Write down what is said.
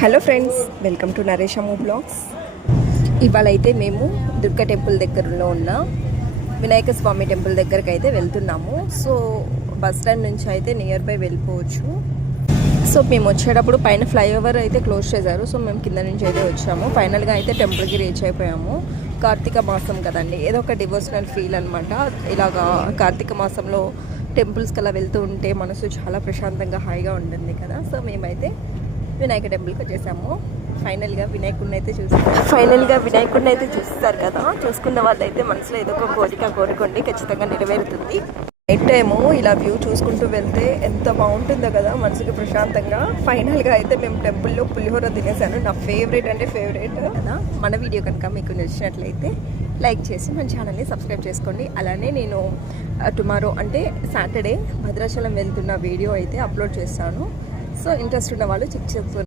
Hello friends, welcome to నరేషము blogs. ఇవాళ అయితే మేము దుర్గా టెంపుల్ దగ్గరలో ఉన్న వినాయక స్వామి టెంపుల్ దగ్గరికి అయితే వెళ్తున్నాము. సో బస్ స్టాండ్ నుంచి అయితే నియర్ బై వెళ్ళిపోవచ్చు. సో మేము వచ్చేటప్పుడు పైన ఫ్లైఓవర్ అయితే క్లోజ్ చేశారు. సో మేము కింద నుంచి అయితే వచ్చాము. ఫైనల్గా అయితే టెంపుల్కి రీచ్ అయిపోయాము. కార్తీక మాసం కదండి, ఏదో ఒక డివోషనల్ ఫీల్ అనమాట. ఇలాగా కార్తీక మాసంలో టెంపుల్స్కి అలా వెళ్తూ ఉంటే మనసు చాలా ప్రశాంతంగా హాయిగా ఉంటుంది కదా. సో మేమైతే వినాయక టెంపుల్కి వచ్చేసాము. ఫైనల్గా వినాయకుడిని అయితే చూస్తారు కదా. చూసుకున్న వాళ్ళైతే మనసులో ఏదో ఒక కోరిక కోరుకోండి, ఖచ్చితంగా నెరవేరుతుంది. నైట్ టైము ఇలా వ్యూ చూసుకుంటూ వెళ్తే ఎంత బాగుంటుందో కదా, మనసుకి ప్రశాంతంగా. ఫైనల్గా అయితే మేము టెంపుల్లో పులిహోర తినేసాను. నా ఫేవరెట్ కదా. మన వీడియో కనుక మీకు నచ్చినట్లయితే లైక్ చేసి మన ఛానల్ని సబ్స్క్రైబ్ చేసుకోండి. అలానే నేను టుమారో అంటే సాటర్డే భద్రాచలం వెళ్తున్న వీడియో అయితే అప్లోడ్ చేస్తాను. సో ఇంట్రెస్ట్ ఉన్న వాళ్ళు చెక్ చేసుకోండి.